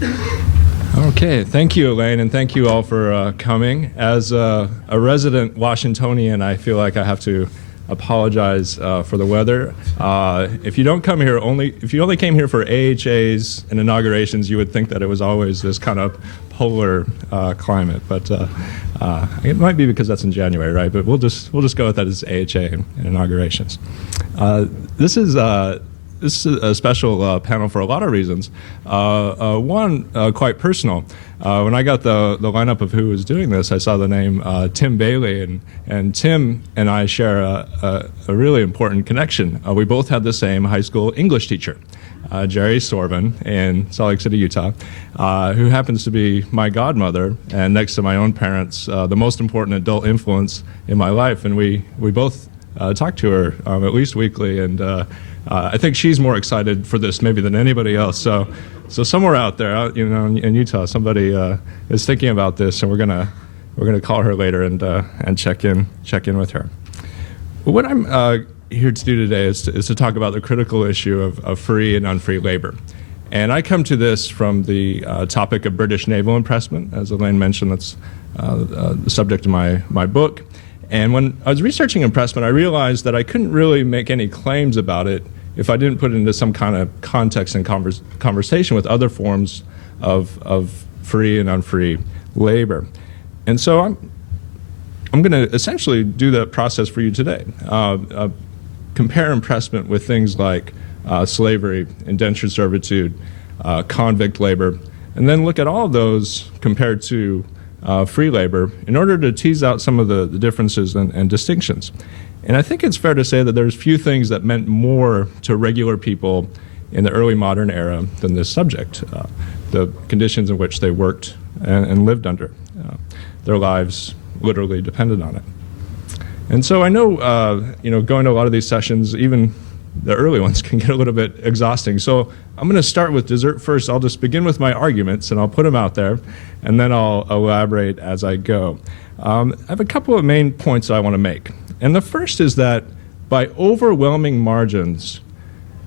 Okay, thank you, Elaine, and thank you all for coming. As a resident Washingtonian, I feel like I have to apologize for the weather. If you don't come here if you only came here for AHAs and inaugurations, you would think that it was always this kind of polar climate. But it might be because that's in January, right? But we'll just go with that as AHA and inaugurations. This is a special panel for a lot of reasons. One, quite personal. When I got the lineup of who was doing this, I saw the name Tim Bailey, and Tim and I share a really important connection. We both had the same high school English teacher, Jerry Sorvin in Salt Lake City, Utah, who happens to be my godmother, and next to my own parents, the most important adult influence in my life. And we both talk to her at least weekly, and I think she's more excited for this maybe than anybody else. So somewhere out there, in Utah, somebody is thinking about this, and we're gonna call her later and check in with her. What I'm here to do today is to talk about the critical issue of free and unfree labor. And I come to this from the topic of British naval impressment. As Elaine mentioned, that's the subject of my book. And when I was researching impressment, I realized that I couldn't really make any claims about it if I didn't put it into some kind of context and conversation with other forms of free and unfree labor. And so I'm going to essentially do that process for you today. Compare impressment with things like slavery, indentured servitude, convict labor, and then look at all of those compared to free labor in order to tease out some of the differences and distinctions. And I think it's fair to say that there's few things that meant more to regular people in the early modern era than this subject, the conditions in which they worked and lived under. Their lives literally depended on it. And so I know, going to a lot of these sessions, even the early ones, can get a little bit exhausting. So I'm going to start with dessert first. I'll just begin with my arguments, and I'll put them out there, and then I'll elaborate as I go. I have a couple of main points that I want to make. And the first is that by overwhelming margins,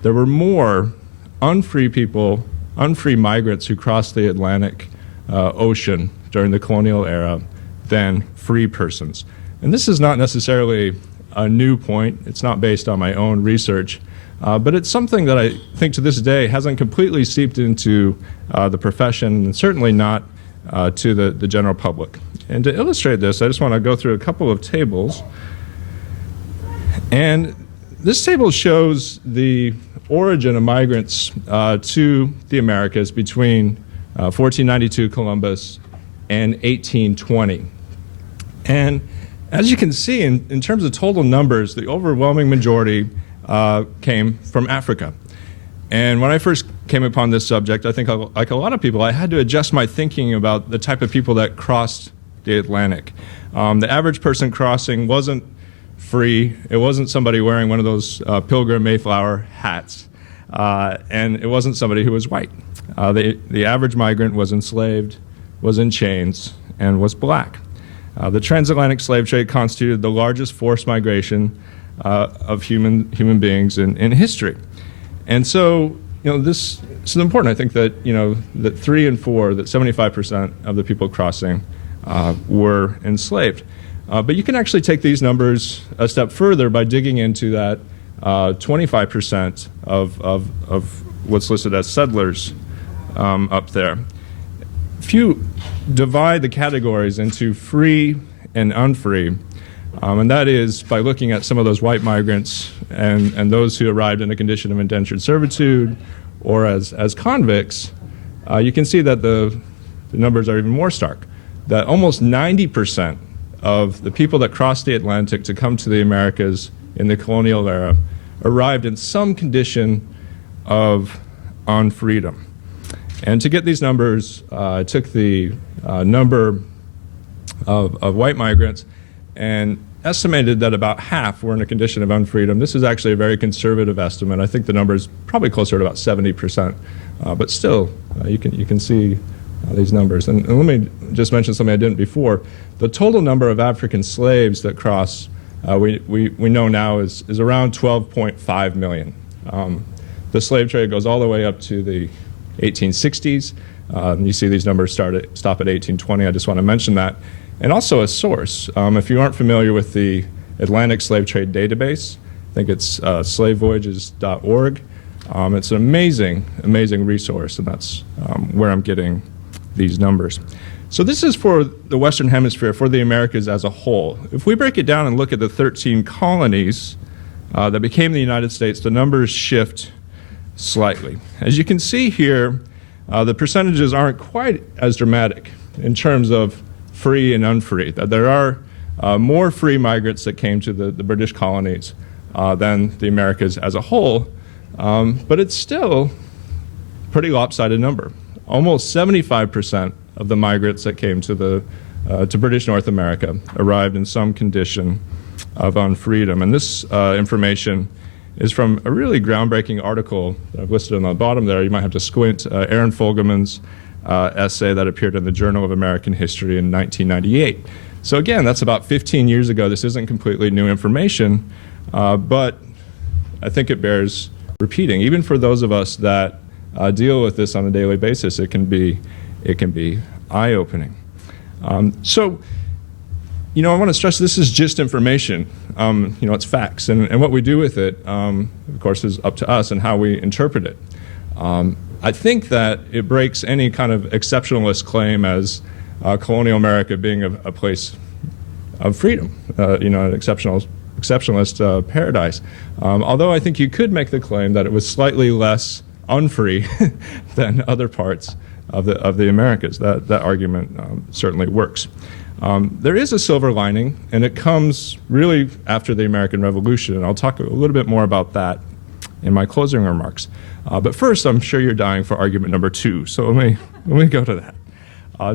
there were more unfree people, unfree migrants who crossed the Atlantic Ocean during the colonial era than free persons. And this is not necessarily a new point. It's not based on my own research, but it's something that I think to this day hasn't completely seeped into the profession, and certainly not to the general public. And to illustrate this, I just want to go through a couple of tables. And this table shows the origin of migrants to the Americas between 1492 Columbus and 1820. And as you can see, in terms of total numbers, the overwhelming majority came from Africa. And when I first came upon this subject, I think like a lot of people, I had to adjust my thinking about the type of people that crossed the Atlantic. The average person crossing wasn't free. It wasn't somebody wearing one of those Pilgrim Mayflower hats. And it wasn't somebody who was white. The average migrant was enslaved, was in chains, and was black. The transatlantic slave trade constituted the largest forced migration of human beings in history. And so, this is important. I think that, that 3 and 4, that 75% of the people crossing were enslaved. But you can actually take these numbers a step further by digging into that 25% of what's listed as settlers up there. If you divide the categories into free and unfree, and that is by looking at some of those white migrants and those who arrived in a condition of indentured servitude or as convicts, you can see that the numbers are even more stark, that almost 90% of the people that crossed the Atlantic to come to the Americas in the colonial era arrived in some condition of unfreedom. And to get these numbers, I took the number of white migrants and estimated that about half were in a condition of unfreedom. This is actually a very conservative estimate. I think the number is probably closer to about 70%. But still, you can see these numbers. And let me just mention something I didn't before. The total number of African slaves that cross, we know now is around 12.5 million. The slave trade goes all the way up to the 1860s. You see these numbers stop at 1820. I just want to mention that. And also a source. If you aren't familiar with the Atlantic Slave Trade Database, I think it's slavevoyages.org. It's an amazing, amazing resource, and that's where I'm getting these numbers. So this is for the Western Hemisphere, for the Americas as a whole. If we break it down and look at the 13 colonies that became the United States, the numbers shift slightly. As you can see here, the percentages aren't quite as dramatic in terms of free and unfree. There are more free migrants that came to the British colonies than the Americas as a whole, but it's still a pretty lopsided number. Almost 75% of the migrants that came to British North America arrived in some condition of unfreedom. And this information is from a really groundbreaking article that I've listed on the bottom there. You might have to squint. Aaron Fogelman's essay that appeared in the Journal of American History in 1998. So again, that's about 15 years ago. This isn't completely new information, but I think it bears repeating. Even for those of us that deal with this on a daily basis, it can be eye-opening. So, I want to stress this is just information. It's facts, and what we do with it, of course, is up to us and how we interpret it. I think that it breaks any kind of exceptionalist claim as colonial America being a place of freedom, an exceptionalist paradise. Although I think you could make the claim that it was slightly less unfree than other parts of the Americas. That argument certainly works. There is a silver lining, and it comes really after the American Revolution, and I'll talk a little bit more about that in my closing remarks. But first, I'm sure you're dying for argument number 2, so let me go to that.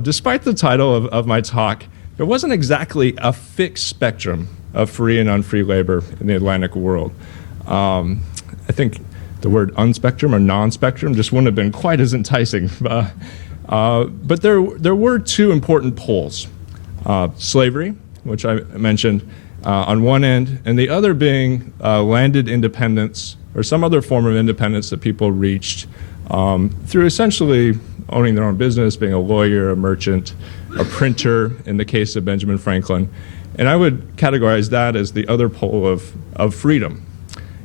Despite the title of my talk, there wasn't exactly a fixed spectrum of free and unfree labor in the Atlantic world. I think the word unspectrum or non-spectrum just wouldn't have been quite as enticing. But there were 2 important poles. Slavery, which I mentioned on one end, and the other being landed independence or some other form of independence that people reached through essentially owning their own business, being a lawyer, a merchant, a printer, in the case of Benjamin Franklin. And I would categorize that as the other pole of freedom.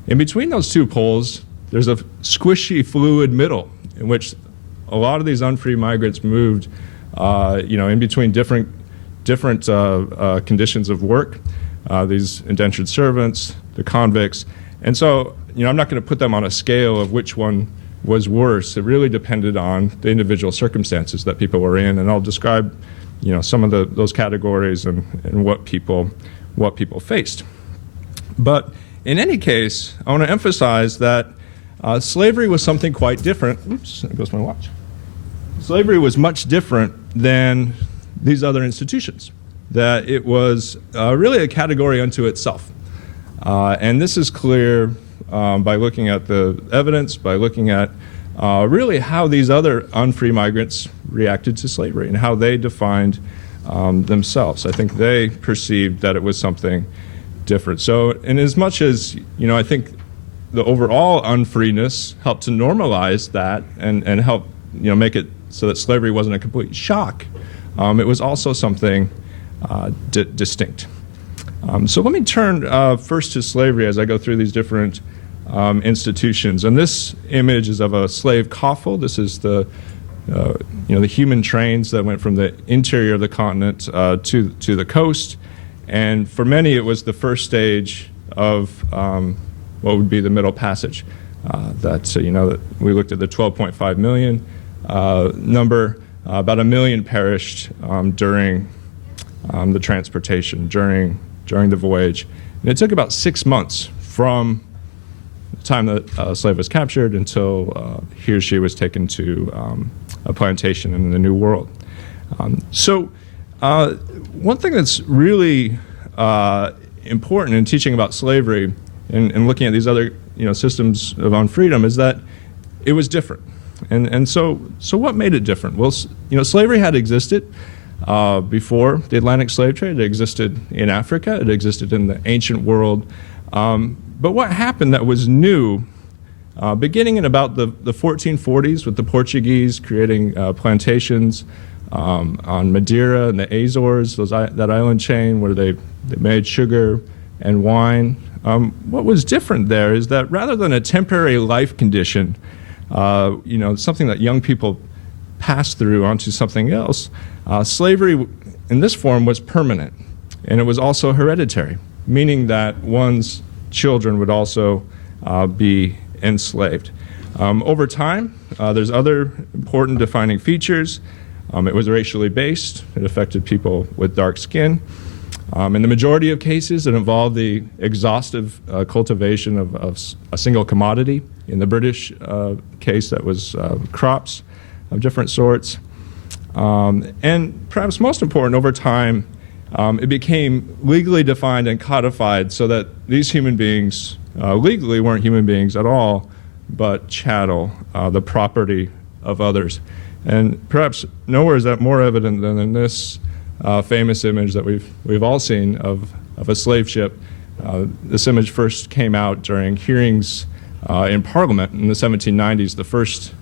In between those 2 poles, there's a squishy, fluid middle in which a lot of these unfree migrants moved, in between different conditions of work, these indentured servants, the convicts. And so, I'm not going to put them on a scale of which one was worse. It really depended on the individual circumstances that people were in, and I'll describe, some of those categories and what people faced. But in any case, I want to emphasize that slavery was something quite different. Oops, there goes my watch. Slavery was much different than these other institutions, that it was really a category unto itself. And this is clear by looking at the evidence, by looking at really how these other unfree migrants reacted to slavery and how they defined themselves. I think they perceived that it was something different. So in as much as, I think the overall unfreeness helped to normalize that and help, make it so that slavery wasn't a complete shock, it was also something distinct. So let me turn first to slavery as I go through these different institutions. And this image is of a slave coffle. This is the human trains that went from the interior of the continent to the coast. And for many, it was the first stage of what would be the Middle Passage. That we looked at the 12.5 million number. About 1 million perished during the transportation, during the voyage. And it took about 6 months from the time that a slave was captured until he or she was taken to a plantation in the New World. So one thing that's really important in teaching about slavery and looking at these other systems of unfreedom is that it was different. And so what made it different? Well, slavery had existed before the Atlantic slave trade. It existed in Africa. It existed in the ancient world. But what happened that was new beginning in about the 1440s with the Portuguese creating plantations on Madeira and the Azores, that island chain where they made sugar and wine. What was different there is that rather than a temporary life condition, something that young people pass through onto something else, slavery in this form was permanent, and it was also hereditary, meaning that one's children would also be enslaved. Over time, there's other important defining features. It was racially based. It affected people with dark skin. In the majority of cases, it involved the exhaustive cultivation of a single commodity. In the British case, that was crops of different sorts. And perhaps most important, over time, it became legally defined and codified so that these human beings legally weren't human beings at all, but chattel, the property of others. And perhaps nowhere is that more evident than in this famous image that we've all seen of a slave ship. This image first came out during hearings in Parliament in the 1790s, the first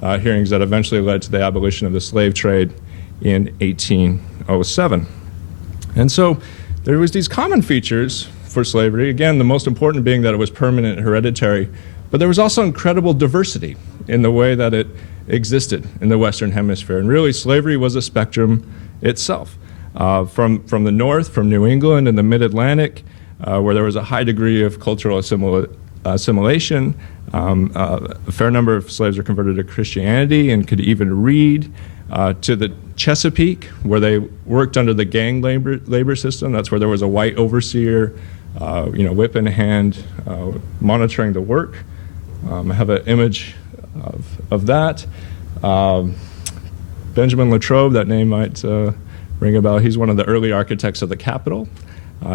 hearings that eventually led to the abolition of the slave trade in 1807. And so there was these common features for slavery, again, the most important being that it was permanent and hereditary, but there was also incredible diversity in the way that it existed in the Western Hemisphere. And really, slavery was a spectrum itself. From the north, from New England and the mid-Atlantic, where there was a high degree of cultural assimilation, a fair number of slaves were converted to Christianity and could even read, to the Chesapeake, where they worked under the gang labor system. That's where there was a white overseer, whip in hand, monitoring the work. I have an image of that. Benjamin Latrobe, that name might ring a bell. He's one of the early architects of the Capitol.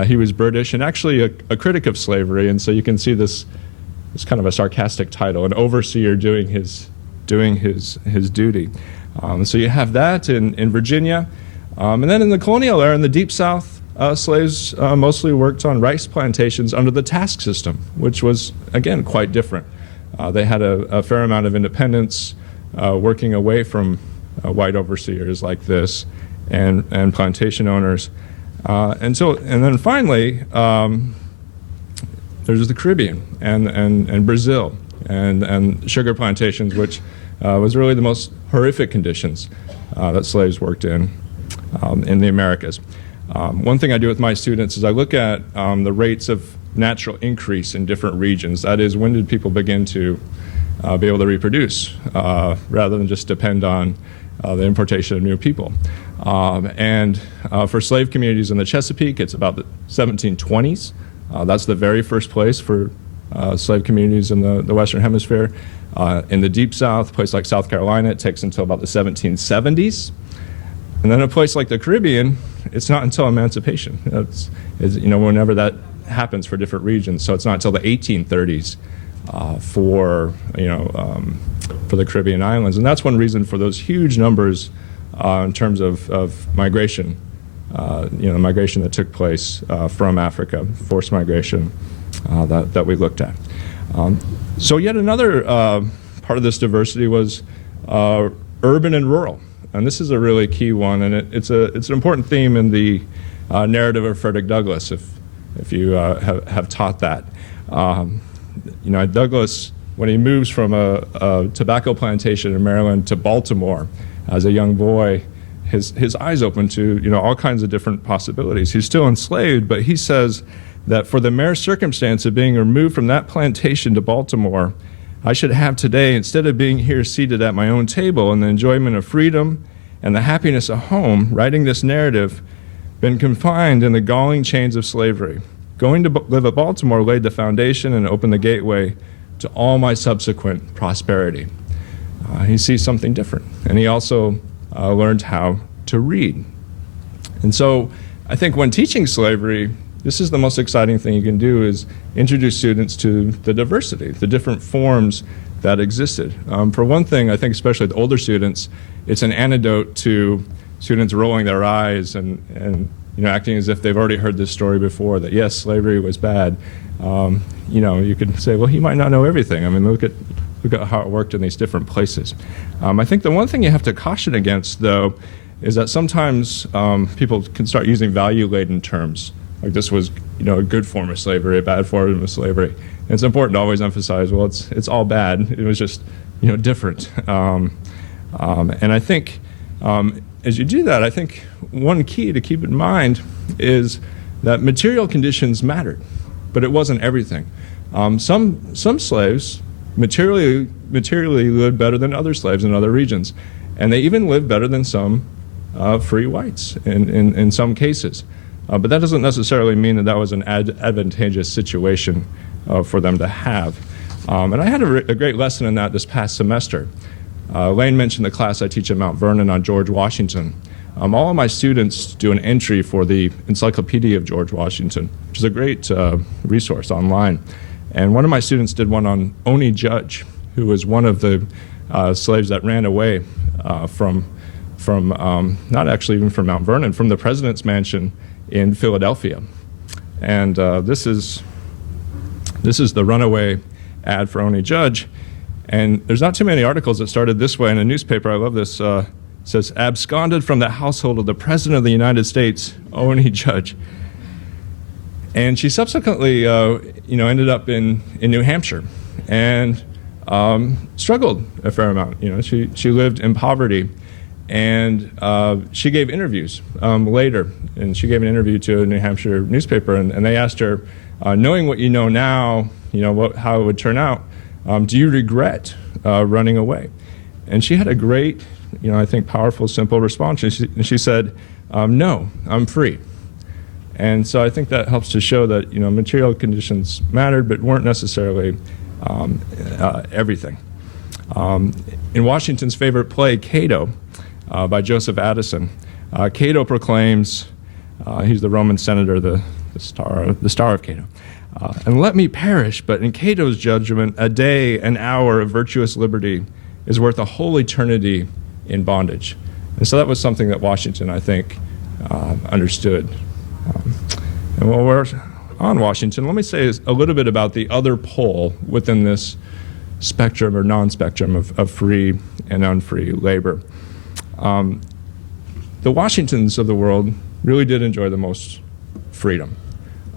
He was British and actually a critic of slavery, and so you can see this kind of a sarcastic title, an overseer doing his duty. So you have that in Virginia. And then in the colonial era, in the Deep South, slaves mostly worked on rice plantations under the task system, which was, again, quite different. They had a fair amount of independence, working away from white overseers like this and plantation owners. And then finally, there's the Caribbean and Brazil and sugar plantations, which was really the most horrific conditions that slaves worked in the Americas. One thing I do with my students is I look at the rates of natural increase in different regions. That is, when did people begin to be able to reproduce rather than just depend on the importation of new people. And for slave communities in the Chesapeake, it's about the 1720s. That's the very first place for slave communities in the Western Hemisphere. In the Deep South, a place like South Carolina, it takes until about the 1770s. And then a place like the Caribbean, it's not until emancipation. It's whenever that happens for different regions. So it's not until the 1830s for the Caribbean islands. And that's one reason for those huge numbers in terms of migration, migration that took place from Africa, forced migration that we looked at. So yet another part of this diversity was urban and rural. And this is a really key one, and it's an important theme in the narrative of Frederick Douglass, if you have taught that. Douglass, when he moves from a tobacco plantation in Maryland to Baltimore as a young boy, his eyes open to all kinds of different possibilities. He's still enslaved, but he says that for the mere circumstance of being removed from that plantation to Baltimore, I should have today, instead of being here seated at my own table in the enjoyment of freedom and the happiness of home, writing this narrative, been confined in the galling chains of slavery. Going to live at Baltimore laid the foundation and opened the gateway to all my subsequent prosperity. He sees something different, and he also learned how to read. And so I think when teaching slavery, this is the most exciting thing you can do, is introduce students to the diversity, the different forms that existed. For one thing, I think especially with older students, it's an antidote to students rolling their eyes and acting as if they've already heard this story before, that yes, slavery was bad. You could say, well, he might not know everything. I mean, look at how it worked in these different places. I think the one thing you have to caution against, though, is that sometimes people can start using value-laden terms, like this was, a good form of slavery, a bad form of slavery. And it's important to always emphasize, well, it's all bad. It was just, different. And I think as you do that, I think one key to keep in mind is that material conditions mattered, but it wasn't everything. Some slaves materially lived better than other slaves in other regions, and they even lived better than some free whites in some cases. But that doesn't necessarily mean that was an advantageous situation for them to have. And I had a great lesson in that this past semester. Lane mentioned the class I teach at Mount Vernon on George Washington. All of my students do an entry for the Encyclopedia of George Washington, which is a great resource online. And one of my students did one on Oney Judge, who was one of the slaves that ran away from not actually even from Mount Vernon, from the president's mansion in Philadelphia. And this is the runaway ad for Oney Judge. And there's not too many articles that started this way in a newspaper. I love this. It says, absconded from the household of the President of the United States, Oney Judge. And she subsequently, ended up in New Hampshire and struggled a fair amount. She lived in poverty, and she gave interviews later. And she gave an interview to a New Hampshire newspaper, and they asked her, knowing what you know now, how it would turn out, do you regret running away? And she had a great, I think powerful, simple response. She said, no, I'm free. And so I think that helps to show that, material conditions mattered, but weren't necessarily everything. In Washington's favorite play, Cato, by Joseph Addison, Cato proclaims, he's the Roman senator, the star of Cato, and let me perish, but in Cato's judgment, a day, an hour of virtuous liberty is worth a whole eternity in bondage. And so that was something that Washington, I think, understood. And while we're on Washington, let me say a little bit about the other pole within this spectrum or non-spectrum of free and unfree labor. The Washingtons of the world really did enjoy the most freedom,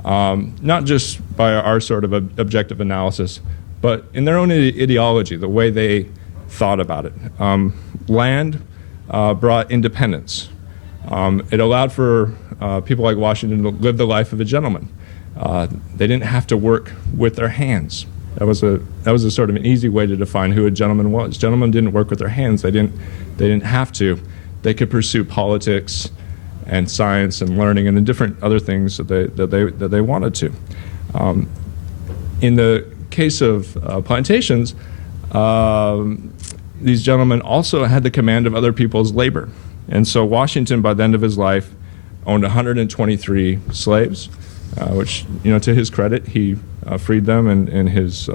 not just by our sort of objective analysis, but in their own ideology, the way they thought about it. Land brought independence. It allowed for people like Washington to live the life of a gentleman. They didn't have to work with their hands. That was a sort of an easy way to define who a gentleman was. Gentlemen didn't work with their hands. They didn't have to. They could pursue politics and science and learning and the different other things that they wanted to. In the case of plantations, these gentlemen also had the command of other people's labor. And so Washington, by the end of his life, owned 123 slaves, which, to his credit, he freed them in his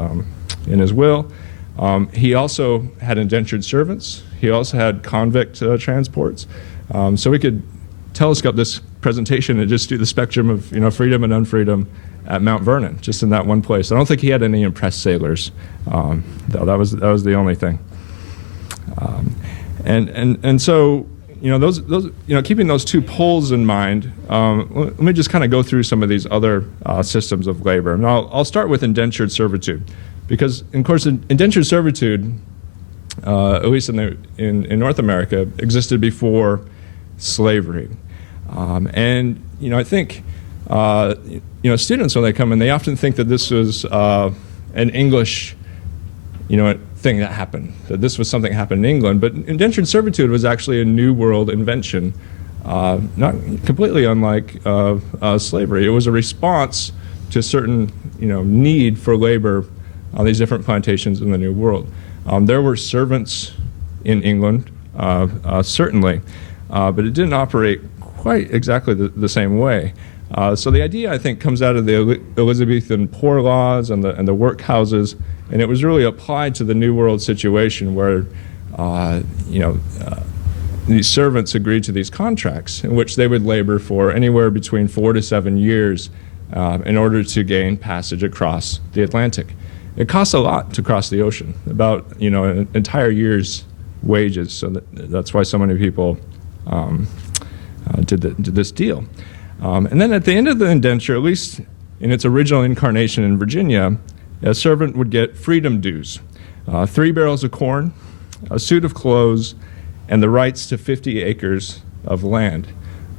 will. He also had indentured servants. He also had convict transports. So we could telescope this presentation and just do the spectrum of freedom and unfreedom at Mount Vernon, just in that one place. I don't think he had any impressed sailors, though. That was the only thing. And so those keeping those two poles in mind, let me just kind of go through some of these other systems of labor. And I'll start with indentured servitude, because of course indentured servitude, at least in North America, existed before slavery. And I think students, when they come in, they often think that this was an English thing that happened, that this was something that happened in England. But indentured servitude was actually a New World invention, not completely unlike slavery. It was a response to a certain need for labor on these different plantations in the New World. There were servants in England, certainly, but it didn't operate quite exactly the same way. So the idea, I think, comes out of the Elizabethan poor laws and the workhouses, and it was really applied to the New World situation where, these servants agreed to these contracts in which they would labor for anywhere between 4 to 7 years in order to gain passage across the Atlantic. It costs a lot to cross the ocean, about an entire year's wages. So that's why so many people did this deal. And then at the end of the indenture, at least in its original incarnation in Virginia, a servant would get freedom dues, 3 barrels of corn, a suit of clothes, and the rights to 50 acres of land.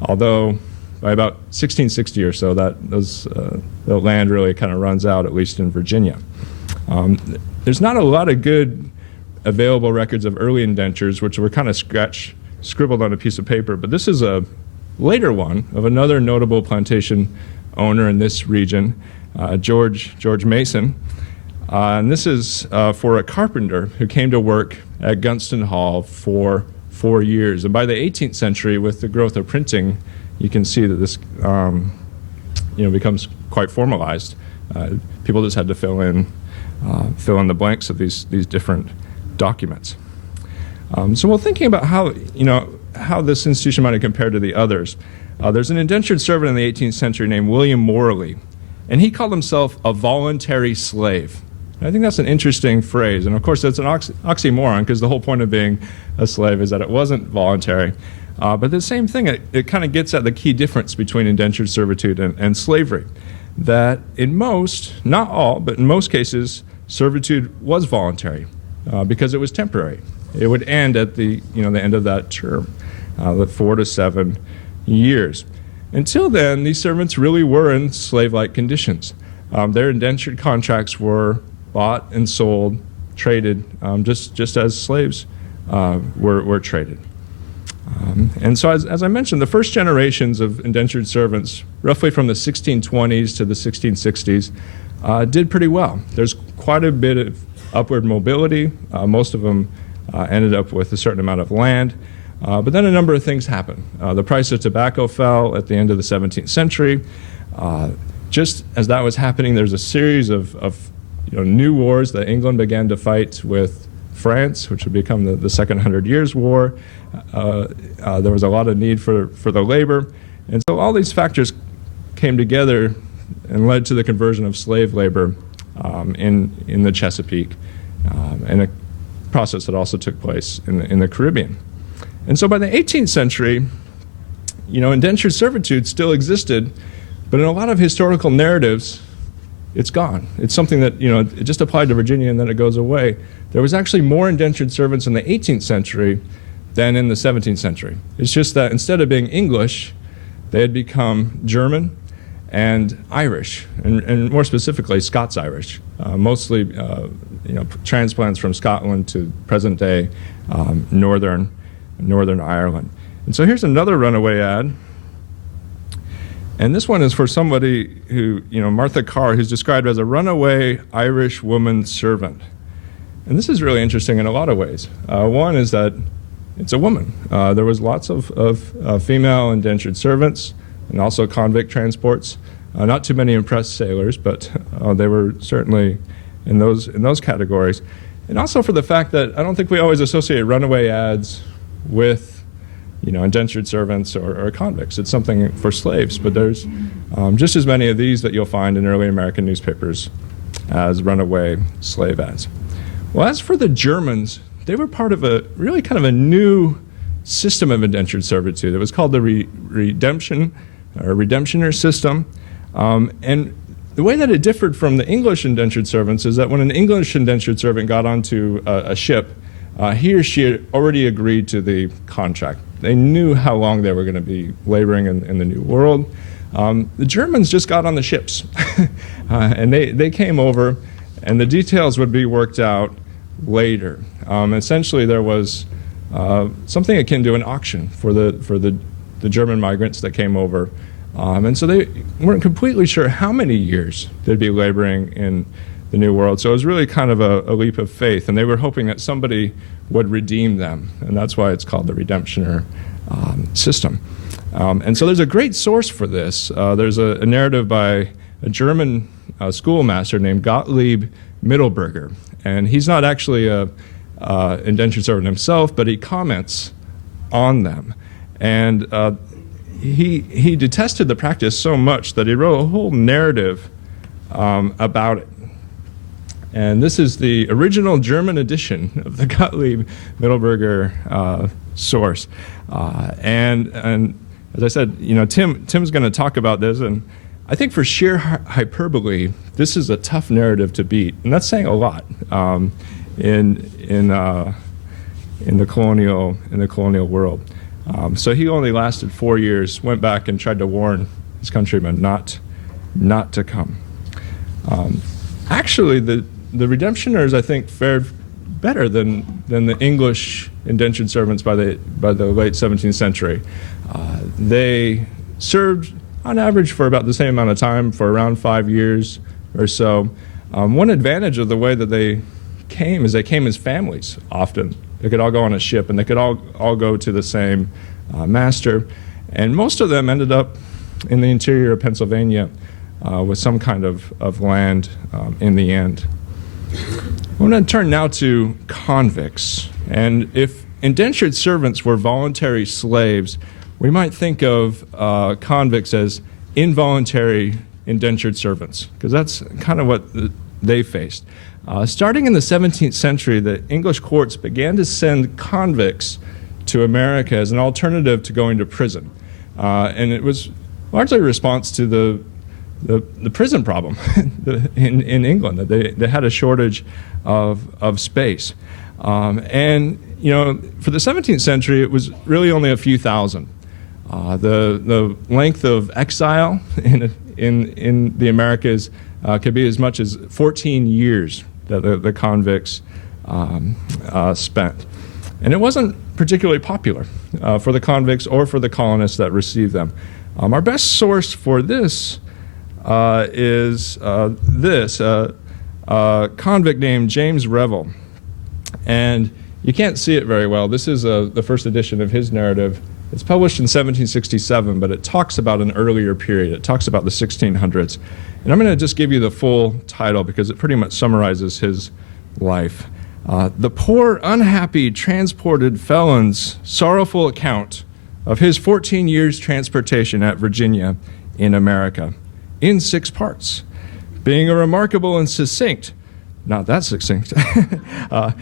Although by about 1660 or so, the land really kind of runs out, at least in Virginia. There's not a lot of good available records of early indentures, which were kind of scribbled on a piece of paper, but this is a later one of another notable plantation owner in this region, George Mason. And this is for a carpenter who came to work at Gunston Hall for 4 years. And by the 18th century, with the growth of printing, you can see that this becomes quite formalized. People just had to fill in the blanks of these different documents. So while thinking about how this institution might have compared to the others, there's an indentured servant in the 18th century named William Morley, and he called himself a voluntary slave. And I think that's an interesting phrase, and of course that's an oxymoron, because the whole point of being a slave is that it wasn't voluntary. But the same thing, it kind of gets at the key difference between indentured servitude and slavery, that in most, not all, but in most cases, servitude was voluntary because it was temporary. It would end at the end of that term, 4 to 7 years. Until then, these servants really were in slave-like conditions. Their indentured contracts were bought and sold, traded, just as slaves were traded. And so, as I mentioned, the first generations of indentured servants, roughly from the 1620s to the 1660s, did pretty well. There's quite a bit of upward mobility. Most of them ended up with a certain amount of land. But then a number of things happened. The price of tobacco fell at the end of the 17th century. Just as that was happening, there's a series of new wars that England began to fight with France, which would become the Second Hundred Years' War. There was a lot of need for the labor. And so all these factors came together and led to the conversion of slave labor in the Chesapeake, and a process that also took place in the Caribbean. And so by the 18th century, indentured servitude still existed, but in a lot of historical narratives, it's gone. It's something that, it just applied to Virginia and then it goes away. There was actually more indentured servants in the 18th century than in the 17th century. It's just that instead of being English, they had become German and Irish, and more specifically Scots-Irish, mostly transplants from Scotland to present-day Northern Ireland. And so here's another runaway ad. And this one is for somebody who, Martha Carr, who's described as a runaway Irish woman servant. And this is really interesting in a lot of ways. One is that it's a woman. There was lots of female indentured servants and also convict transports. Not too many impressed sailors, but they were certainly in those categories. And also for the fact that I don't think we always associate runaway ads with indentured servants or convicts. It's something for slaves, but there's just as many of these that you'll find in early American newspapers as runaway slave ads. Well, as for the Germans, they were part of a really kind of a new system of indentured servitude. It was called the redemptioner system. And the way that it differed from the English indentured servants is that when an English indentured servant got onto a ship, he or she had already agreed to the contract. They knew how long they were going to be laboring in the New World. The Germans just got on the ships, and they came over, and the details would be worked out later. Essentially, there was something akin to an auction for the German migrants that came over. And so they weren't completely sure how many years they'd be laboring in the New World. So it was really kind of a leap of faith, and they were hoping that somebody would redeem them, and that's why it's called the redemptioner system. And so there's a great source for this. There's a narrative by a German schoolmaster named Gottlieb Mittelberger, and he's not actually a indentured servant himself, but he comments on them. And he detested the practice so much that he wrote a whole narrative about it. And this is the original German edition of the Gottlieb Mittelberger source. And as I said, Tim's going to talk about this, and I think for sheer hyperbole, this is a tough narrative to beat, and that's saying a lot in the colonial world. So he only lasted 4 years, went back and tried to warn his countrymen not to come. Actually, the redemptioners, I think, fared better than the English indentured servants by the late 17th century. They served on average for about the same amount of time, for around 5 years or so. One advantage of the way that they came is they came as families often. They could all go on a ship, and they could all go to the same master. And most of them ended up in the interior of Pennsylvania with some kind of land in the end. I'm going to turn now to convicts. And if indentured servants were voluntary slaves, we might think of convicts as involuntary indentured servants, because that's kind of what they faced. Starting in the 17th century, the English courts began to send convicts to America as an alternative to going to prison. And it was largely a response to the prison problem in England, that they had a shortage of space. And for the 17th century, it was really only a few thousand. The length of exile in the Americas could be as much as 14 years that the convicts spent. And it wasn't particularly popular for the convicts or for the colonists that received them. Our best source for this is a convict named James Revel. And you can't see it very well. This is the first edition of his narrative. It's published in 1767, but it talks about an earlier period. It talks about the 1600s. And I'm going to just give you the full title because it pretty much summarizes his life. The poor, unhappy, transported felon's sorrowful account of his 14 years' transportation at Virginia in America, in 6 parts, being a remarkable and succinct, not that succinct,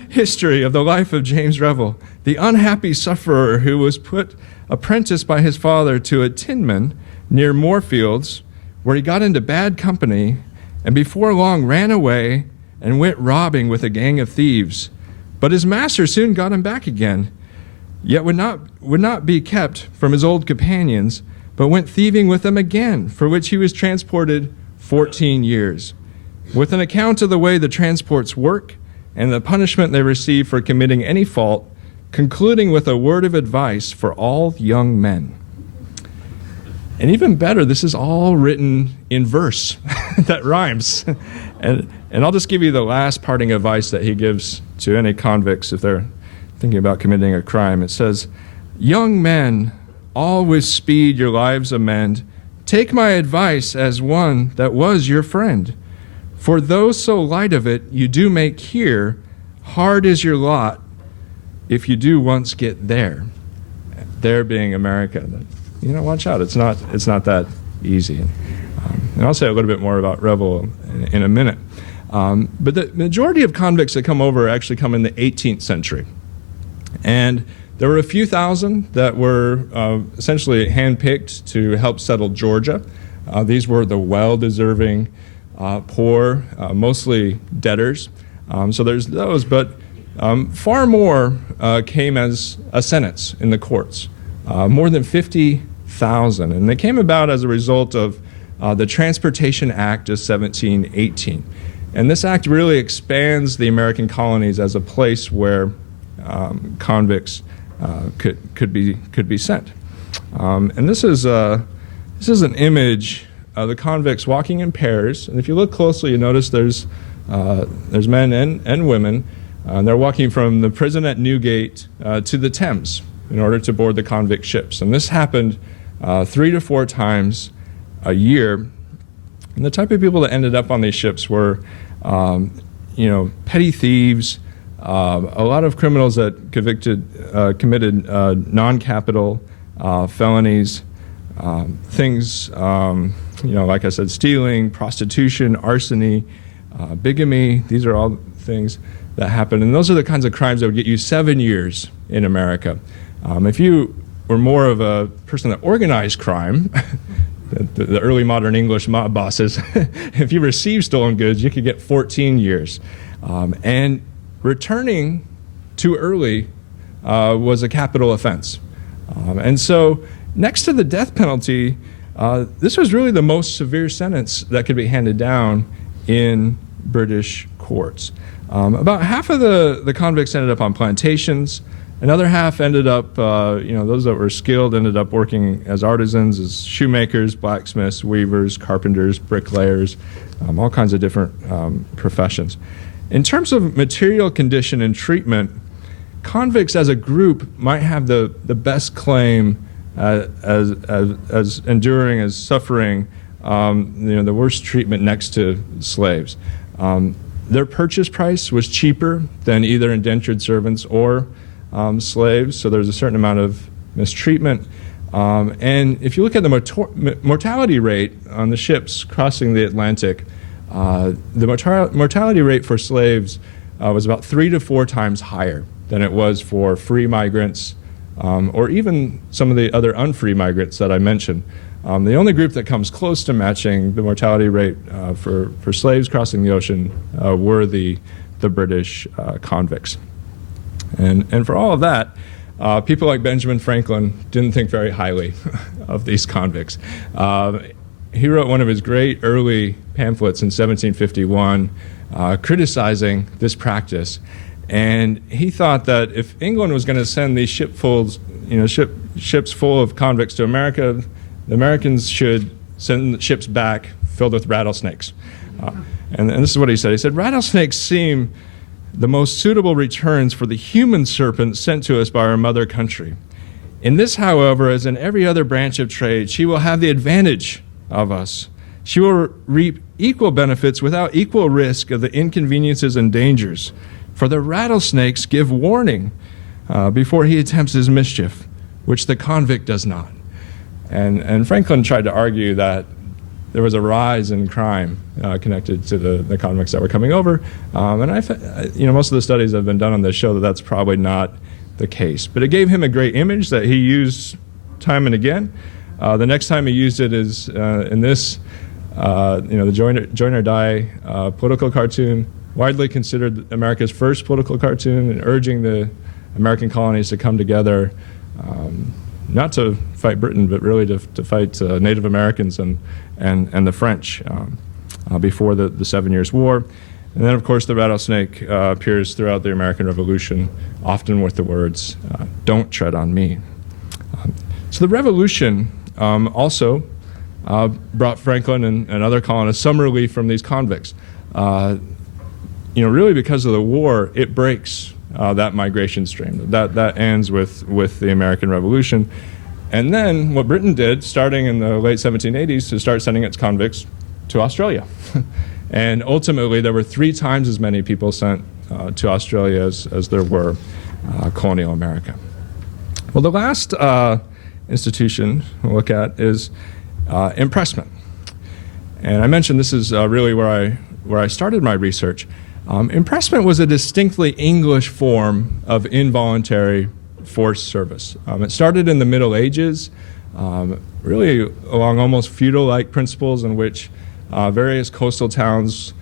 history of the life of James Revel, the unhappy sufferer who was put apprentice by his father to a tinman near Moorfields, where he got into bad company and before long ran away and went robbing with a gang of thieves. But his master soon got him back again, yet would not be kept from his old companions, but went thieving with them again, for which he was transported 14 years. With an account of the way the transports work and the punishment they receive for committing any fault, concluding with a word of advice for all young men. And even better, this is all written in verse that rhymes. And I'll just give you the last parting advice that he gives to any convicts if they're thinking about committing a crime. It says, "Young men, all with speed your lives amend. Take my advice as one that was your friend. For though so light of it you do make here, hard is your lot if you do once get there." There being America. Watch out. It's not that easy. And I'll say a little bit more about Revel in a minute. But the majority of convicts that come over actually come in the 18th century. And there were a few thousand that were essentially handpicked to help settle Georgia. These were the well-deserving poor, mostly debtors. So there's those, but far more came as a sentence in the courts, more than 50,000. And they came about as a result of the Transportation Act of 1718. And this act really expands the American colonies as a place where convicts could be sent. And this is an image of the convicts walking in pairs. And if you look closely, you notice there's men and women. They're walking from the prison at Newgate to the Thames in order to board the convict ships. And this happened 3 to 4 times a year. And the type of people that ended up on these ships were, petty thieves, a lot of criminals that committed non-capital felonies, things, like I said, stealing, prostitution, arson, bigamy. These are all things that happen. And those are the kinds of crimes that would get you 7 years in America. If you were more of a person that organized crime, the early modern English mob bosses, if you received stolen goods, you could get 14 years. And returning too early was a capital offense. And so next to the death penalty, this was really the most severe sentence that could be handed down in British courts. About half of the convicts ended up on plantations. Another half ended up, those that were skilled ended up working as artisans, as shoemakers, blacksmiths, weavers, carpenters, bricklayers, all kinds of different professions. In terms of material condition and treatment, convicts as a group might have the best claim as enduring, as suffering, the worst treatment next to slaves. Their purchase price was cheaper than either indentured servants or slaves, so there's a certain amount of mistreatment. And if you look at the mortality rate on the ships crossing the Atlantic, the mortality rate for slaves was about 3 to 4 times higher than it was for free migrants, or even some of the other unfree migrants that I mentioned. The only group that comes close to matching the mortality rate for slaves crossing the ocean were the British convicts. And for all of that, people like Benjamin Franklin didn't think very highly of these convicts. He wrote one of his great early pamphlets in 1751 criticizing this practice. And he thought that if England was going to send these ships full of convicts to America, the Americans should send the ships back filled with rattlesnakes. And this is what he said. He said, "Rattlesnakes seem the most suitable returns for the human serpent sent to us by our mother country. In this, however, as in every other branch of trade, she will have the advantage of us. She will reap equal benefits without equal risk of the inconveniences and dangers. For the rattlesnakes give warning before he attempts his mischief, which the convict does not." And Franklin tried to argue that there was a rise in crime connected to the convicts that were coming over. And most of the studies that have been done on this show that that's probably not the case. But it gave him a great image that he used time and again. The next time he used it is in this, the Join or Die political cartoon, widely considered America's first political cartoon, and urging the American colonies to come together, not to fight Britain, but really to fight Native Americans and the French before the 7 Years' War. And then, of course, the rattlesnake appears throughout the American Revolution, often with the words, "Don't tread on me." So the Revolution also brought Franklin and other colonists some relief from these convicts. Really because of the war, it breaks that migration stream. That ends with the American Revolution. And then what Britain did, starting in the late 1780s, to start sending its convicts to Australia. And ultimately, there were 3 times as many people sent to Australia as there were colonial America. Well, the last institution we'll look at is impressment. And I mentioned this is really where I started my research. Impressment was a distinctly English form of involuntary forced service. It started in the Middle Ages, really along almost feudal-like principles in which various coastal towns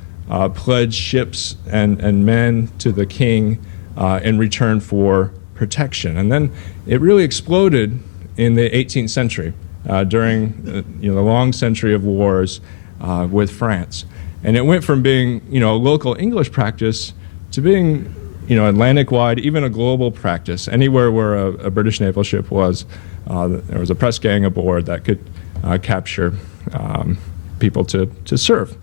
pledged ships and men to the king in return for protection. And then it really exploded in the 18th century during the long century of wars with France. And it went from being a local English practice to being Atlantic-wide, even a global practice. Anywhere where a British naval ship was, there was a press gang aboard that could capture people to serve.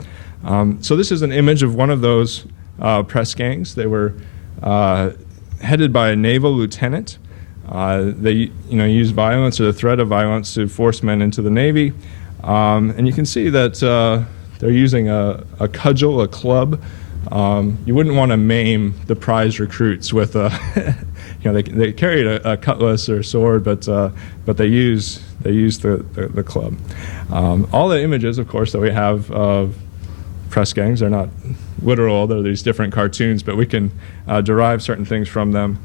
So this is an image of one of those press gangs. They were headed by a naval lieutenant. They used violence or the threat of violence to force men into the Navy. And you can see that they're using a cudgel, a club, You wouldn't want to maim the prize recruits with a, they carried a cutlass or a sword, but they use the club. All the images, of course, that we have of press gangs are not literal. They're these different cartoons, but we can derive certain things from them.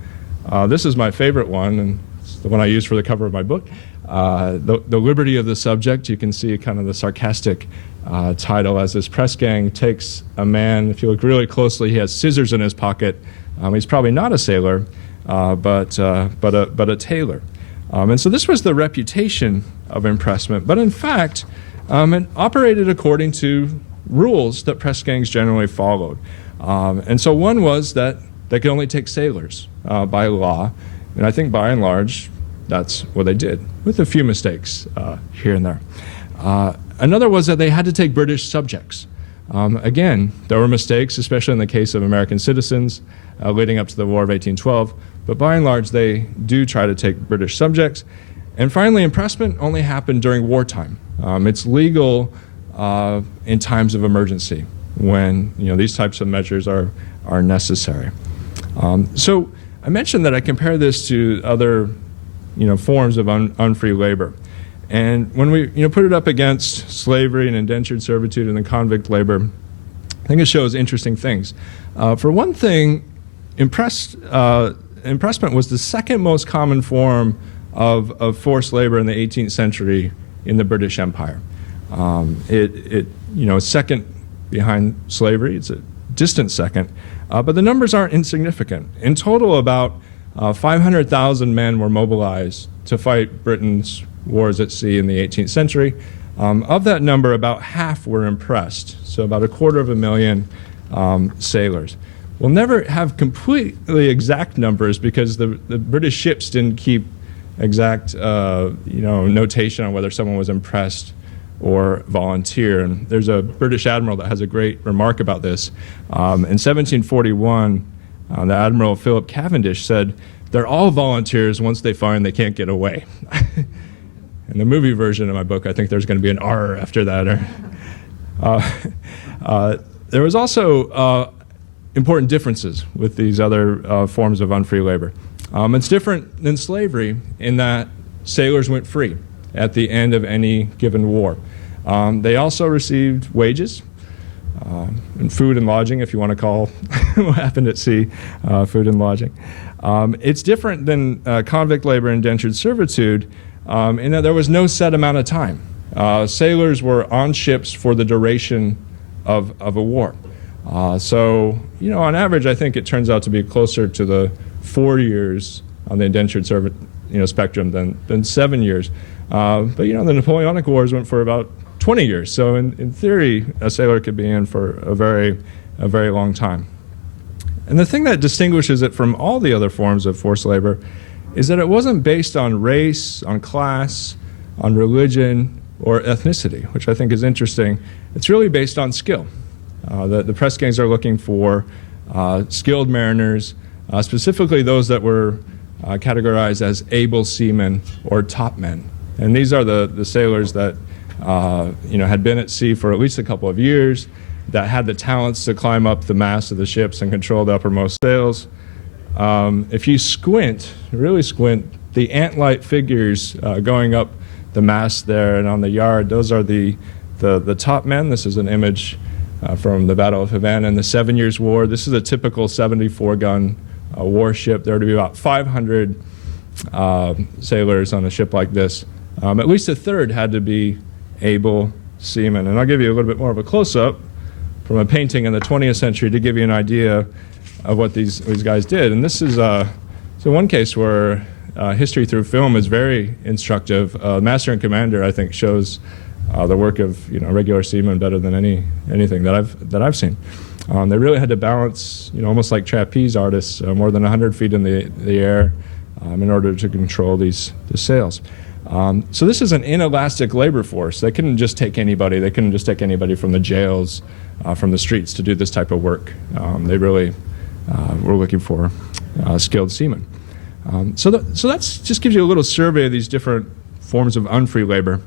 This is my favorite one, and it's the one I use for the cover of my book. The liberty of the subject. You can see kind of the sarcastic title as this press gang takes a man. If you look really closely, he has scissors in his pocket. He's probably not a sailor, but a tailor. And so this was the reputation of impressment. But in fact, it operated according to rules that press gangs generally followed. And so one was that they could only take sailors by law. And I think by and large, that's what they did, with a few mistakes here and there. Another was that they had to take British subjects. Again, there were mistakes, especially in the case of American citizens leading up to the War of 1812. But by and large, they do try to take British subjects. And finally, impressment only happened during wartime. It's legal in times of emergency when these types of measures are necessary. So I mentioned that I compare this to other forms of unfree labor. And when we put it up against slavery and indentured servitude and the convict labor, I think it shows interesting things. For one thing, impressment was the second most common form of forced labor in the 18th century in the British Empire. Second behind slavery. It's a distant second, but the numbers aren't insignificant. In total, about 500,000 men were mobilized to fight Britain's wars at sea in the 18th century. Of that number, about half were impressed, so about 250,000 sailors. We'll never have completely exact numbers because the British ships didn't keep exact notation on whether someone was impressed or volunteer. And there's a British admiral that has a great remark about this. In 1741, the Admiral Philip Cavendish said, "They're all volunteers once they find they can't get away." In the movie version of my book, I think there's going to be an R after that. There was also important differences with these other forms of unfree labor. It's different than slavery in that sailors went free at the end of any given war. They also received wages and food and lodging, if you want to call what happened at sea food and lodging. It's different than convict labor and indentured servitude in that there was no set amount of time. Sailors were on ships for the duration of a war. So, on average, I think it turns out to be closer to the 4 years on the indentured spectrum than 7 years. But the Napoleonic Wars went for about 20 years. So in theory, a sailor could be in for a very long time. And the thing that distinguishes it from all the other forms of forced labor is that it wasn't based on race, on class, on religion, or ethnicity, which I think is interesting. It's really based on skill. The press gangs are looking for skilled mariners, specifically those that were categorized as able seamen or top men. And these are the sailors that had been at sea for at least a couple of years, that had the talents to climb up the mast of the ships and control the uppermost sails. If you really squint, the ant-like figures going up the mast there and on the yard, those are the top men. This is an image from the Battle of Havana in the 7 Years' War. This is a typical 74-gun warship. There would be about 500 sailors on a ship like this. At least a third had to be able seamen. And I'll give you a little bit more of a close-up from a painting in the 20th century to give you an idea of what these guys did. And this is one case where history through film is very instructive. Master and Commander, I think, shows the work of regular seamen better than anything that I've seen. They really had to balance, almost like trapeze artists, more than 100 feet in the air in order to control the sails. So this is an inelastic labor force. They couldn't just take anybody. They couldn't just take anybody from the jails, from the streets to do this type of work. They really were looking for skilled seamen. So that's just gives you a little survey of these different forms of unfree labor.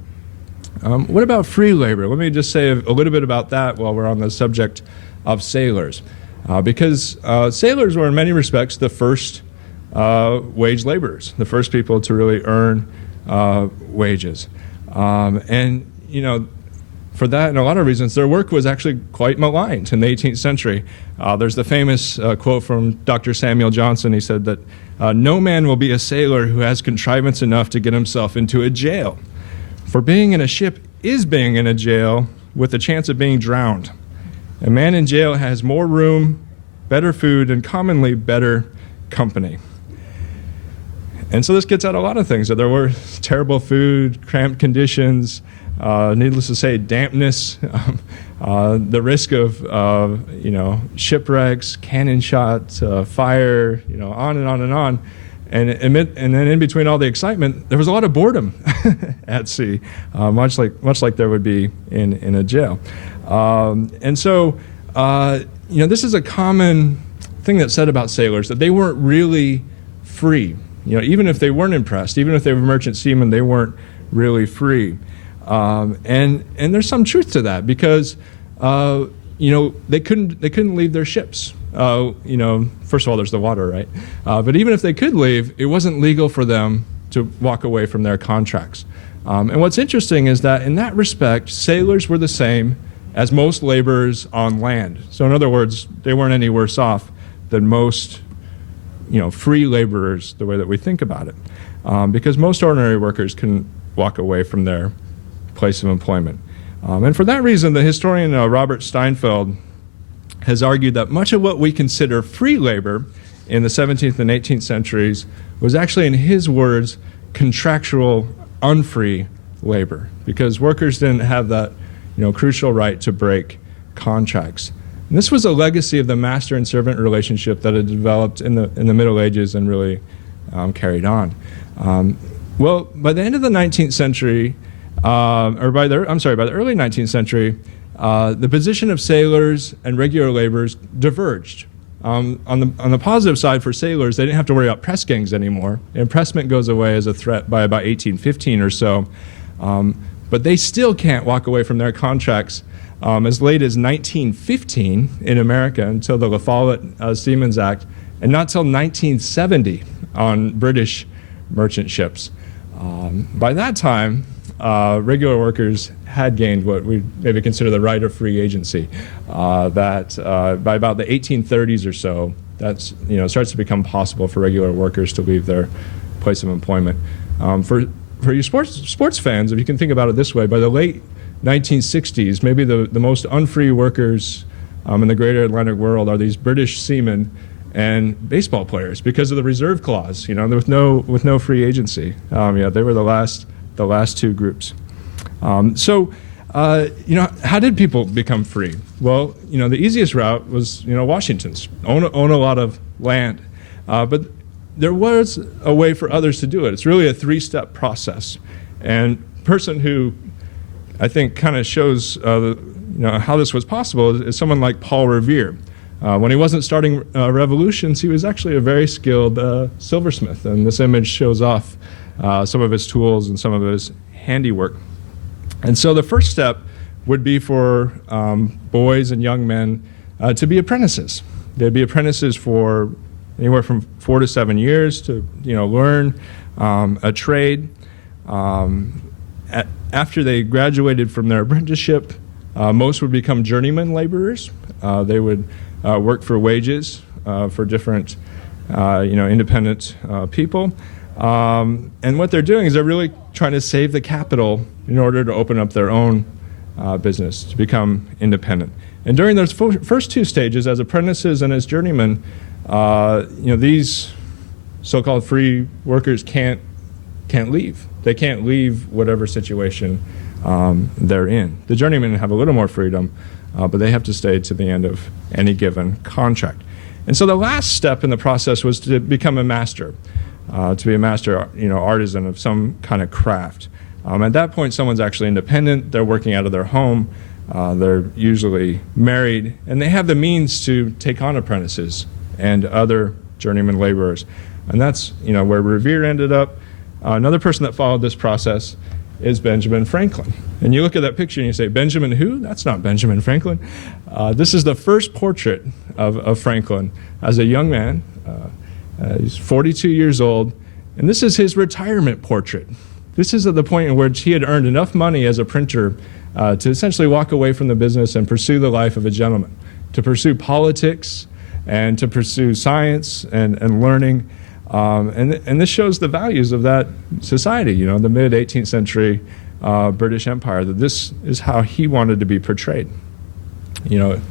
What about free labor? Let me just say a little bit about that while we're on the subject of sailors. because sailors were in many respects the first wage laborers, the first people to really earn wages. And, for that and a lot of reasons, their work was actually quite maligned in the 18th century. There's the famous quote from Dr. Samuel Johnson. He said that no man will be a sailor who has contrivance enough to get himself into a jail. For being in a ship is being in a jail with the chance of being drowned. A man in jail has more room, better food, and commonly better company. And so this gets at a lot of things. That there were terrible food, cramped conditions, needless to say, dampness, the risk of shipwrecks, cannon shots, fire, on and on and on. And then in between all the excitement, there was a lot of boredom at sea, much like there would be in a jail. And so, this is a common thing that's said about sailors, that they weren't really free. Even if they weren't impressed, even if they were merchant seamen, they weren't really free. And there's some truth to that, because they couldn't leave their ships. First of all, there's the water, right? But even if they could leave, it wasn't legal for them to walk away from their contracts. And what's interesting is that in that respect, sailors were the same as most laborers on land. So in other words, they weren't any worse off than most free laborers, the way that we think about it, because most ordinary workers couldn't walk away from their place of employment. And for that reason, the historian Robert Steinfeld has argued that much of what we consider free labor in the 17th and 18th centuries was actually, in his words, contractual unfree labor, because workers didn't have that crucial right to break contracts. And this was a legacy of the master and servant relationship that had developed in the Middle Ages and really carried on. Well, by the end of the 19th century, by the early 19th century, the position of sailors and regular laborers diverged. On the positive side for sailors, they didn't have to worry about press gangs anymore. Impressment goes away as a threat by about 1815 or so. But they still can't walk away from their contracts as late as 1915 in America, until the La Follette Seamen's Act, and not till 1970 on British merchant ships. By that time, regular workers had gained what we maybe consider the right of free agency. That by about the 1830s or so, that's starts to become possible for regular workers to leave their place of employment. For you sports fans, if you can think about it this way, by the late 1960s, maybe the most unfree workers in the greater Atlantic world are these British seamen and baseball players, because of the reserve clause. With no free agency. They were the last two groups. So how did people become free? Well, the easiest route was Washington's own a lot of land, but there was a way for others to do it. It's really a three-step process, and person who I think kind of shows how this was possible is someone like Paul Revere. When he wasn't starting revolutions, he was actually a very skilled silversmith, and this image shows off some of his tools and some of his handiwork. And so the first step would be for boys and young men to be apprentices. They'd be apprentices for anywhere from 4 to 7 years to learn a trade. After they graduated from their apprenticeship, most would become journeyman laborers. They would work for wages for different independent people. And what they're doing is they're really trying to save the capital in order to open up their own business, to become independent. And during those first two stages, as apprentices and as journeymen, these so-called free workers can't leave. They can't leave whatever situation they're in. The journeymen have a little more freedom, but they have to stay to the end of any given contract. And so the last step in the process was to become a master, to be a master, artisan of some kind of craft. At that point, someone's actually independent. They're working out of their home. They're usually married, and they have the means to take on apprentices and other journeyman laborers. And that's where Revere ended up. Another person that followed this process is Benjamin Franklin. And you look at that picture and you say, Benjamin who? That's not Benjamin Franklin. This is the first portrait of Franklin as a young man. He's 42 years old, and this is his retirement portrait. This is at the point in which he had earned enough money as a printer to essentially walk away from the business and pursue the life of a gentleman, to pursue politics and to pursue science and learning. And this shows the values of that society, you know, the mid-18th century British Empire, that this is how he wanted to be portrayed. You know, it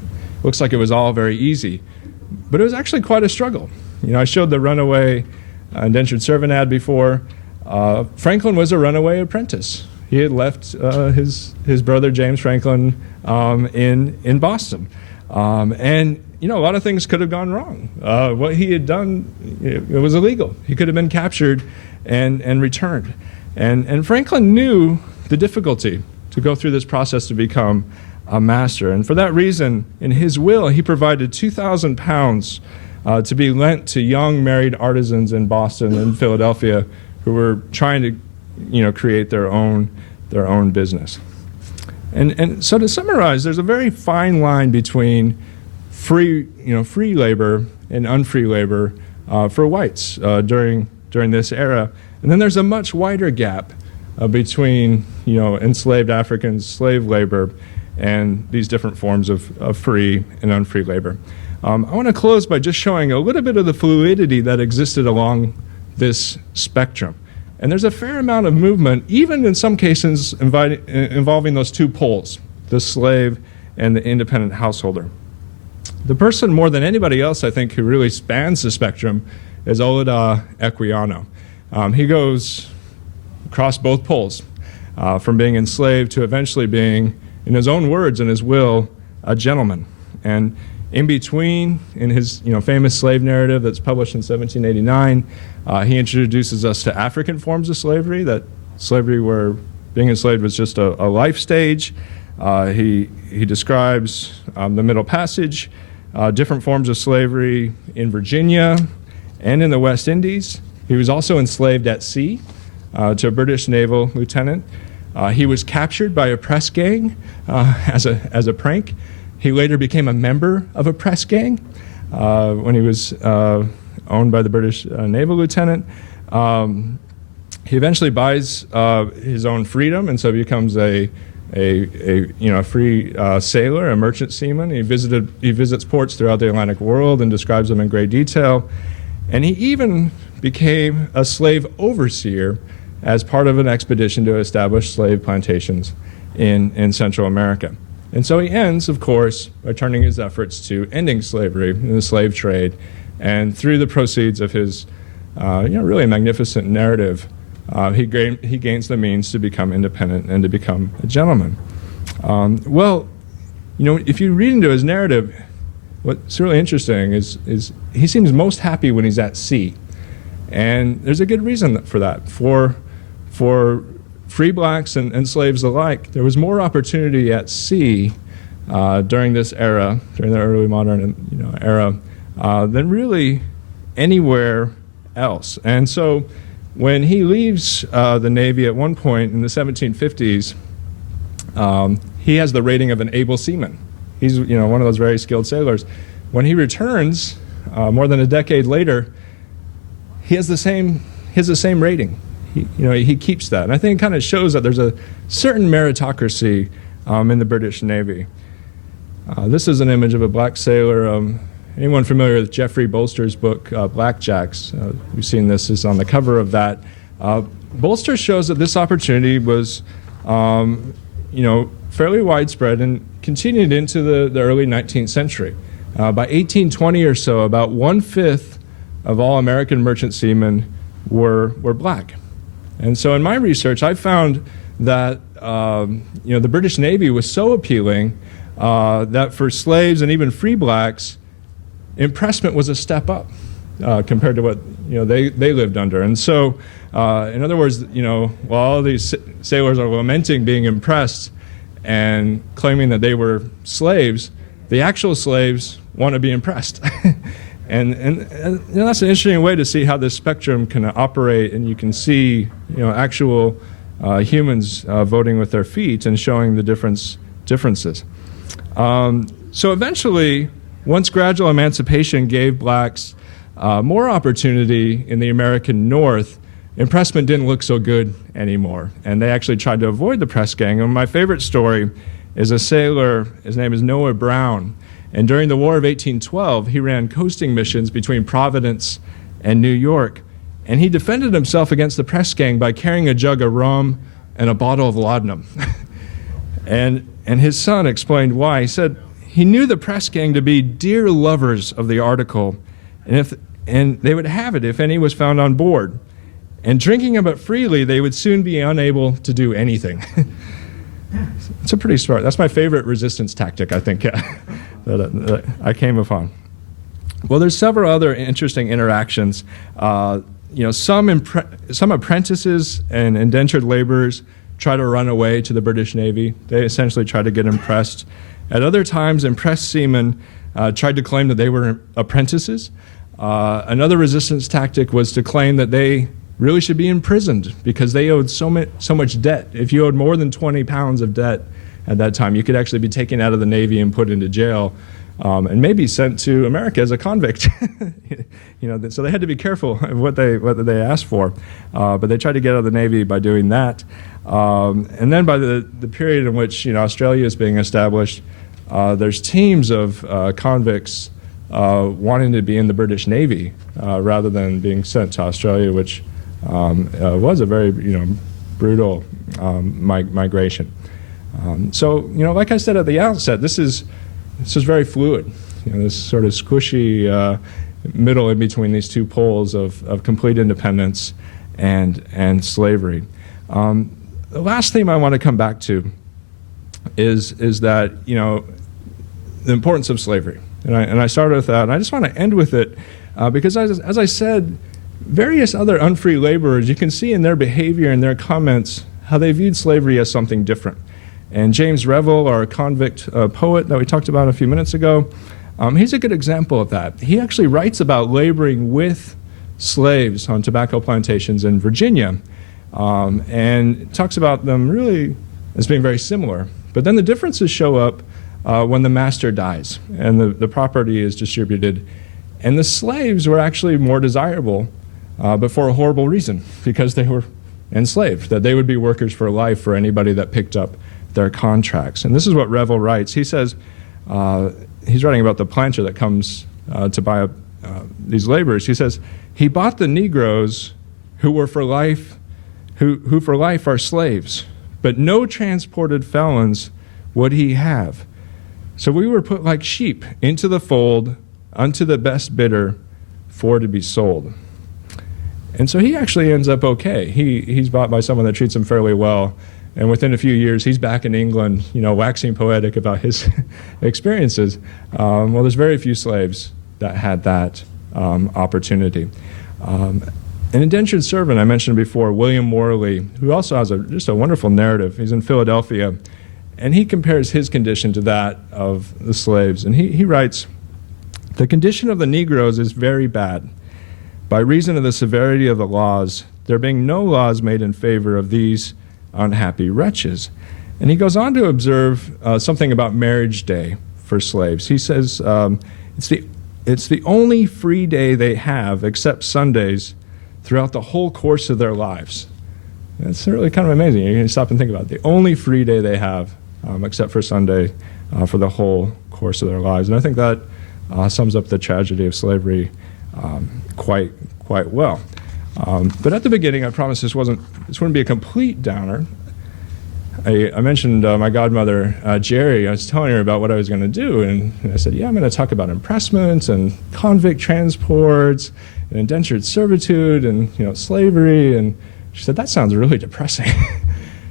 looks like it was all very easy, but it was actually quite a struggle. You know, I showed the runaway indentured servant ad before. Franklin was a runaway apprentice. He had left his brother James Franklin in Boston. And, you know, a lot of things could have gone wrong. What he had done, it was illegal. He could have been captured and returned. And Franklin knew the difficulty to go through this process to become a master. And for that reason, in his will, he provided 2,000 pounds to be lent to young married artisans in Boston and Philadelphia who were trying to, you know, create their own business. And so to summarize, there's a very fine line between free labor and unfree labor for whites during this era. And then there's a much wider gap between, you know, enslaved Africans, slave labor, and these different forms of free and unfree labor. I want to close by just showing a little bit of the fluidity that existed along this spectrum. And there's a fair amount of movement, even in some cases involving those two poles, the slave and the independent householder. The person more than anybody else, I think, who really spans the spectrum is Olaudah Equiano. He goes across both poles, from being enslaved to eventually being, in his own words, in his will, a gentleman. And in between, in his famous slave narrative that's published in 1789, he introduces us to African forms of slavery, that slavery where being enslaved was just a life stage. He describes the Middle Passage, different forms of slavery in Virginia and in the West Indies. He was also enslaved at sea to a British naval lieutenant. He was captured by a press gang as a prank. He later became a member of a press gang when he was owned by the British naval lieutenant. He eventually buys his own freedom, and so becomes a free sailor, a merchant seaman. He visits ports throughout the Atlantic world and describes them in great detail. And he even became a slave overseer as part of an expedition to establish slave plantations in Central America. And so he ends, of course, by turning his efforts to ending slavery and the slave trade. And through the proceeds of his really magnificent narrative, he gains the means to become independent and to become a gentleman. If you read into his narrative, what's really interesting is he seems most happy when he's at sea. And there's a good reason for that. For free blacks and slaves alike, there was more opportunity at sea during this era, during the early modern era, than really anywhere else. And so when he leaves the Navy at one point in the 1750s, he has the rating of an able seaman. He's one of those very skilled sailors. When he returns, more than a decade later, he has the same rating. He keeps that, and I think it kind of shows that there's a certain meritocracy in the British Navy. This is an image of a black sailor. Anyone familiar with Jeffrey Bolster's book, Blackjacks? We've seen this is on the cover of that. Bolster shows that this opportunity was, fairly widespread and continued into the early 19th century. By 1820 or so, about 1/5 of all American merchant seamen were black. And so in my research, I found that the British Navy was so appealing that for slaves and even free blacks, impressment was a step up compared to what they lived under. And so, in other words, while all these sailors are lamenting being impressed and claiming that they were slaves, the actual slaves want to be impressed. And that's an interesting way to see how this spectrum can operate, and you can see actual humans voting with their feet and showing the differences. So eventually, once gradual emancipation gave blacks more opportunity in the American North, impressment didn't look so good anymore, and they actually tried to avoid the press gang. And my favorite story is a sailor, his name is Noah Brown, and during the War of 1812, he ran coasting missions between Providence and New York, and he defended himself against the press gang by carrying a jug of rum and a bottle of laudanum. and his son explained why. He said he knew the press gang to be dear lovers of the article, and they would have it if any was found on board. And drinking of it freely, they would soon be unable to do anything. It's a pretty smart. That's my favorite resistance tactic, I think, that I came upon. Well, there's several other interesting interactions. Some apprentices and indentured laborers try to run away to the British Navy. They essentially try to get impressed. At other times, impressed seamen tried to claim that they were apprentices. Another resistance tactic was to claim that they really should be imprisoned because they owed so much debt. If you owed more than 20 pounds of debt at that time, you could actually be taken out of the Navy and put into jail, and maybe sent to America as a convict. So they had to be careful of what they asked for, but they tried to get out of the Navy by doing that. And then by the period in which Australia is being established, there's teams of convicts wanting to be in the British Navy rather than being sent to Australia, which was a very brutal migration. Like I said at the outset, this is very fluid. This sort of squishy middle in between these two poles of complete independence and slavery. The last theme I want to come back to is that the importance of slavery, and I started with that, and I just want to end with it because as I said, various other unfree laborers, you can see in their behavior and their comments how they viewed slavery as something different. And James Revel, our convict poet that we talked about a few minutes ago, he's a good example of that. He actually writes about laboring with slaves on tobacco plantations in Virginia, and talks about them really as being very similar. But then the differences show up when the master dies and the property is distributed. And the slaves were actually more desirable, but for a horrible reason, because they were enslaved, that they would be workers for life for anybody that picked up their contracts. And this is what Revel writes. He says, he's writing about the planter that comes to buy these laborers. He says, he bought the Negroes who for life are slaves, but no transported felons would he have. So we were put like sheep into the fold unto the best bidder for to be sold. And so he actually ends up okay. He's bought by someone that treats him fairly well. And within a few years, he's back in England, waxing poetic about his experiences. Well, there's very few slaves that had that opportunity. An indentured servant, I mentioned before, William Morley, who also has just a wonderful narrative. He's in Philadelphia, and he compares his condition to that of the slaves. And he writes, "The condition of the Negroes is very bad, by reason of the severity of the laws, there being no laws made in favor of these unhappy wretches." And he goes on to observe something about marriage day for slaves. He says it's the only free day they have, except Sundays, throughout the whole course of their lives. And it's really kind of amazing. You can stop and think about it. The only free day they have, except for Sunday, for the whole course of their lives. And I think that sums up the tragedy of slavery quite well. But at the beginning, I promised this wouldn't be a complete downer. I mentioned my godmother, Jerry. I was telling her about what I was going to do, and I said, I'm going to talk about impressment and convict transports and indentured servitude and slavery. And she said, that sounds really depressing.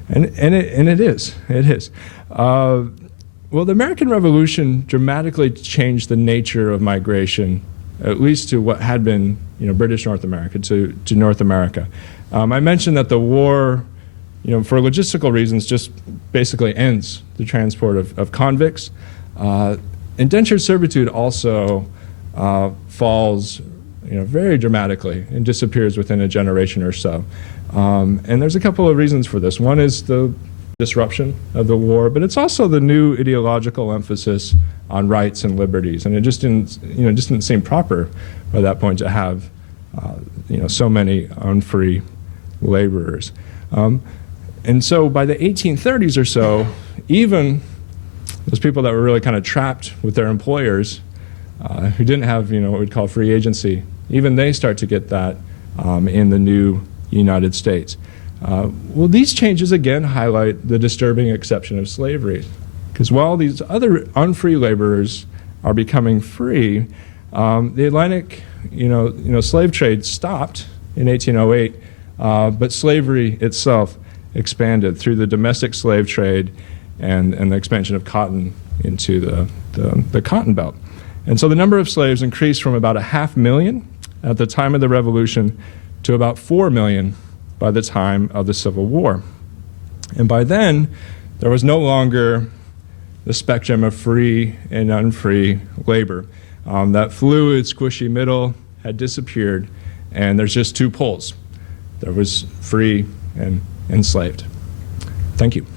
and it is. It is. Well, the American Revolution dramatically changed the nature of migration, at least to what had been British North America, to North America. I mentioned that the war, for logistical reasons, just basically ends the transport of convicts. Indentured servitude also falls very dramatically and disappears within a generation or so. And there's a couple of reasons for this. One is the disruption of the war, but it's also the new ideological emphasis on rights and liberties. And it just didn't seem proper by that point to have, so many unfree laborers. And so by the 1830s or so, even those people that were really kind of trapped with their employers, who didn't have, what we'd call free agency, even they start to get that in the new United States. Well, these changes again highlight the disturbing exception of slavery, because while these other unfree laborers are becoming free, the Atlantic, slave trade stopped in 1808, but slavery itself expanded through the domestic slave trade and the expansion of cotton into the Cotton Belt. And so the number of slaves increased from about 500,000 at the time of the Revolution to about 4 million by the time of the Civil War. And by then, there was no longer the spectrum of free and unfree labor. That fluid, squishy middle had disappeared, and there's just two poles. There was free and enslaved. Thank you.